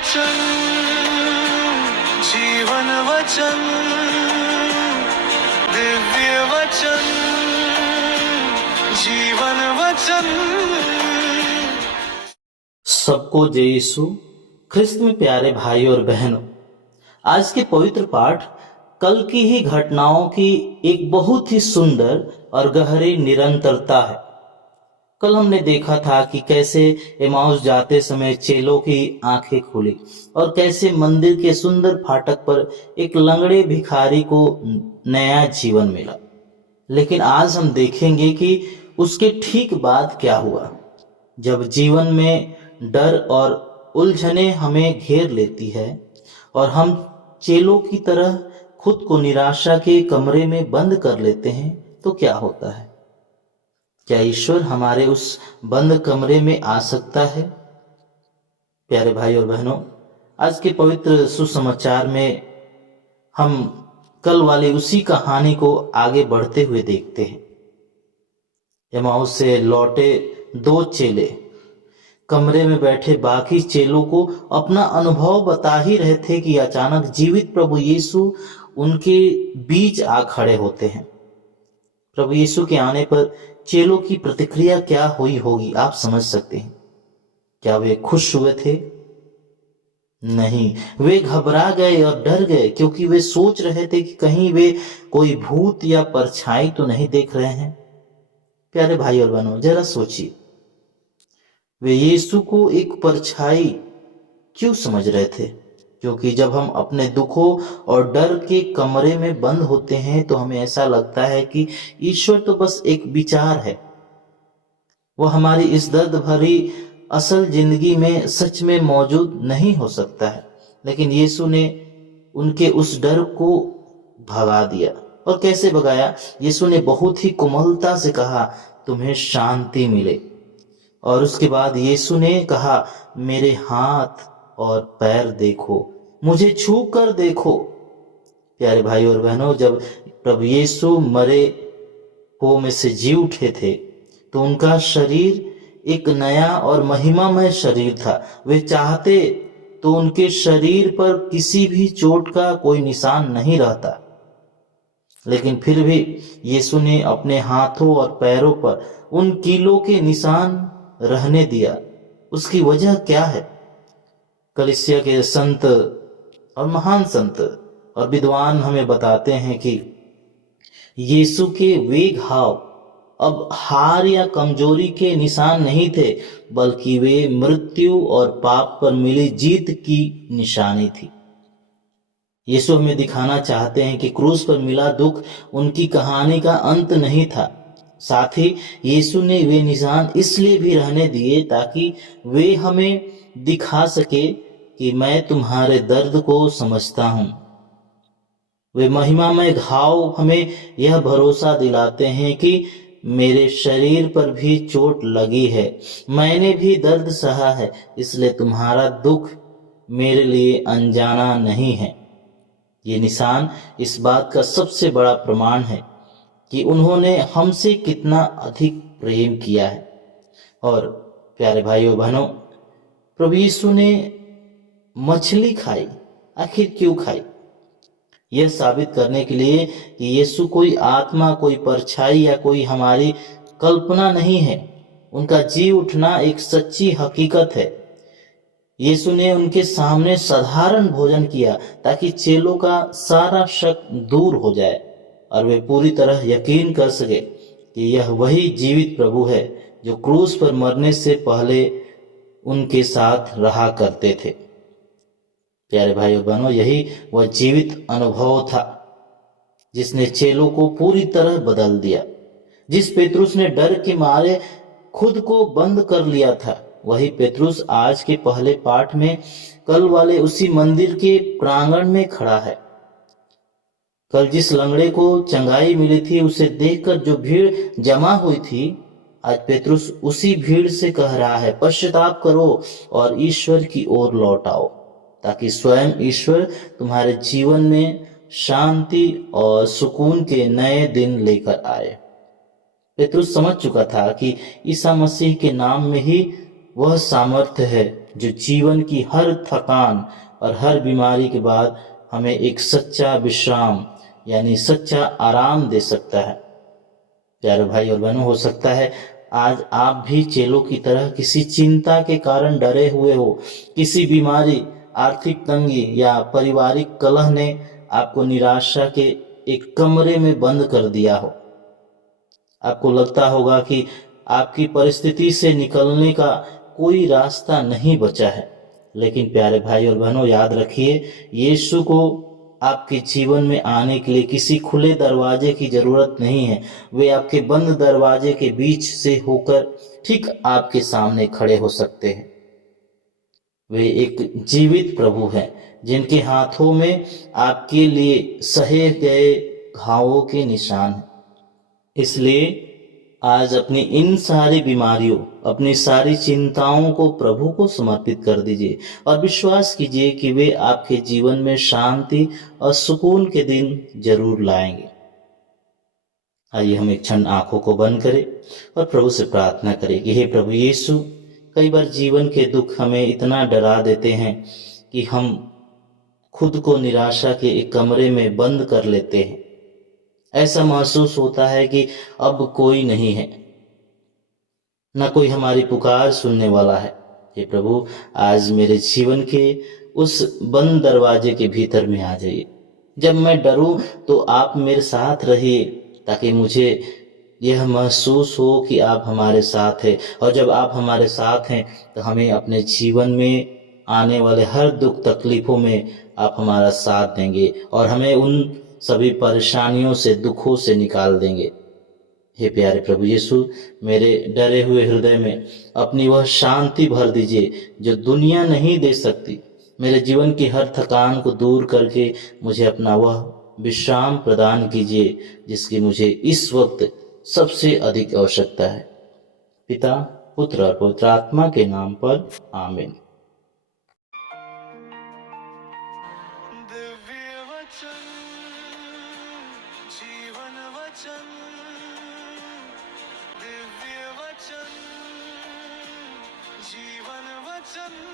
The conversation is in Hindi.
वचन, जीवन वचन, दिव्य वचन, जीवन वचन। सबको जय यीशु ख्रिस्त में प्यारे भाई और बहनों, आज के पवित्र पाठ कल की ही घटनाओं की एक बहुत ही सुंदर और गहरी निरंतरता है। कल हमने देखा था कि कैसे एमाउस जाते समय चेलों की आंखें खुली और कैसे मंदिर के सुंदर फाटक पर एक लंगड़े भिखारी को नया जीवन मिला। लेकिन आज हम देखेंगे कि उसके ठीक बाद क्या हुआ। जब जीवन में डर और उलझने हमें घेर लेती है और हम चेलों की तरह खुद को निराशा के कमरे में बंद कर लेते हैं, तो क्या होता है? क्या ईश्वर हमारे उस बंद कमरे में आ सकता है? प्यारे भाई और बहनों, आज के पवित्र सुसमाचार में हम कल वाली उसी कहानी को आगे बढ़ते हुए देखते हैं। एमाउस से लौटे दो चेले कमरे में बैठे बाकी चेलों को अपना अनुभव बता ही रहे थे कि अचानक जीवित प्रभु यीशु उनके बीच आ खड़े होते हैं। प्रभु यीशु के आने पर चेलों की प्रतिक्रिया क्या हुई होगी, आप समझ सकते हैं। क्या वे खुश हुए थे? नहीं, वे घबरा गए और डर गए, क्योंकि वे सोच रहे थे कि कहीं वे कोई भूत या परछाई तो नहीं देख रहे हैं। प्यारे भाई और बहनों, जरा सोचिए, वे यीशु को एक परछाई क्यों समझ रहे थे? क्योंकि जब हम अपने दुखों और डर के कमरे में बंद होते हैं तो हमें ऐसा लगता है कि ईश्वर तो बस एक विचार है, वो हमारी इस दर्द भरी असल जिंदगी में सच में मौजूद नहीं हो सकता है। लेकिन यीशु ने उनके उस डर को भगा दिया। और कैसे भगाया? यीशु ने बहुत ही कोमलता से कहा, तुम्हें शांति मिले। और उसके बाद यीशु ने कहा, मेरे हाथ और पैर देखो, मुझे छू कर देखो। प्यारे भाई और बहनों, जब प्रभु यीशु मरे हुओं में से जी उठे थे तो उनका शरीर एक नया और महिमामय शरीर था। वे चाहते तो उनके शरीर पर किसी भी चोट का कोई निशान नहीं रहता, लेकिन फिर भी यीशु ने अपने हाथों और पैरों पर उन कीलों के निशान रहने दिया। उसकी वजह क्या है? कलीसिया के संत और महान संत और विद्वान हमें बताते हैं कि यीशु के वे घाव अब हार या कमजोरी के निशान नहीं थे, बल्कि वे मृत्यु और पाप पर मिली जीत की निशानी थी। यीशु हमें दिखाना चाहते हैं कि क्रूस पर मिला दुख उनकी कहानी का अंत नहीं था। साथ ही यीशु ने वे निशान इसलिए भी रहने दिए ताकि वे हमें दिखा सके कि मैं तुम्हारे दर्द को समझता हूं। वे महिमामय घाव हमें यह भरोसा दिलाते हैं कि मेरे शरीर पर भी चोट लगी है, मैंने भी दर्द सहा है, इसलिए तुम्हारा दुख मेरे लिए अनजाना नहीं है। ये निशान इस बात का सबसे बड़ा प्रमाण है कि उन्होंने हमसे कितना अधिक प्रेम किया है। और प्यारे भाइयों बहनों, प्रभु यीशु ने मछली खाई, आखिर क्यों खाई? यह साबित करने के लिए कि यीशु कोई आत्मा, कोई परछाई या कोई हमारी कल्पना नहीं है। उनका जी उठना एक सच्ची हकीकत है। यीशु ने उनके सामने साधारण भोजन किया ताकि चेलों का सारा शक दूर हो जाए और वे पूरी तरह यकीन कर सके कि यह वही जीवित प्रभु है जो क्रूस पर मरने से पहले उनके साथ रहा करते थे। प्यारे भाइयों बहनों, यही वह जीवित अनुभव था जिसने चेलों को पूरी तरह बदल दिया। जिस पेतरुस ने डर के मारे खुद को बंद कर लिया था, वही पेतरुस आज के पहले पाठ में कल वाले उसी मंदिर के प्रांगण में खड़ा है। कल जिस लंगड़े को चंगाई मिली थी, उसे देखकर जो भीड़ जमा हुई थी, आज पेतरुस उसी भीड़ से कह रहा है, पश्चाताप करो और ईश्वर की ओर लौट आओ, ताकि स्वयं ईश्वर तुम्हारे जीवन में शांति और सुकून के नए दिन लेकर आए। पेतरुस समझ चुका था कि ईसा मसीह के नाम में ही वह सामर्थ्य है जो जीवन की हर थकान और हर बीमारी के बाद हमें एक सच्चा विश्राम यानी सच्चा आराम दे सकता है। प्यारे भाई और बहनों, हो सकता है आज आप भी चेलों की तरह किसी चिंता के कारण डरे हुए हो। किसी बीमारी, आर्थिक तंगी या पारिवारिक कलह ने आपको निराशा के एक कमरे में बंद कर दिया हो। आपको लगता होगा कि आपकी परिस्थिति से निकलने का कोई रास्ता नहीं बचा है। लेकिन प्यारे भाई और बहनों, याद रखिए, यीशु को आपके जीवन में आने के लिए किसी खुले दरवाजे की जरूरत नहीं है। वे आपके बंद दरवाजे के बीच से होकर ठीक आपके सामने खड़े हो सकते हैं। वे एक जीवित प्रभु हैं जिनके हाथों में आपके लिए सहे गए घावों के निशान हैं। इसलिए आज अपनी इन सारी बीमारियों, अपनी सारी चिंताओं को प्रभु को समर्पित कर दीजिए और विश्वास कीजिए कि वे आपके जीवन में शांति और सुकून के दिन जरूर लाएंगे। आइए हम एक क्षण आंखों को बंद करें और प्रभु से प्रार्थना करें कि हे प्रभु यीशु, कई बार जीवन के दुख हमें इतना डरा देते हैं कि हम खुद को निराशा के एक कमरे में बंद कर लेते हैं। ऐसा महसूस होता है कि अब कोई नहीं है, न कोई हमारी पुकार सुनने वाला है। हे प्रभु, आज मेरे जीवन के उस बंद दरवाजे के भीतर में आ जाइए। जब मैं डरूं तो आप मेरे साथ रहिए, ताकि मुझे यह महसूस हो कि आप हमारे साथ हैं। और जब आप हमारे साथ हैं तो हमें अपने जीवन में आने वाले हर दुख तकलीफों में आप हमारा साथ देंगे और हमें उन सभी परेशानियों से, दुखों से निकाल देंगे। हे प्यारे प्रभु यीशु, मेरे डरे हुए हृदय में अपनी वह शांति भर दीजिए जो दुनिया नहीं दे सकती। मेरे जीवन की हर थकान को दूर करके मुझे अपना वह विश्राम प्रदान कीजिए जिसकी मुझे इस वक्त सबसे अधिक आवश्यकता है। पिता, पुत्र और पवित्र आत्मा के नाम पर आमीन। दिव्य वचन, जीवन वचन, दिव्य वचन, जीवन वचन।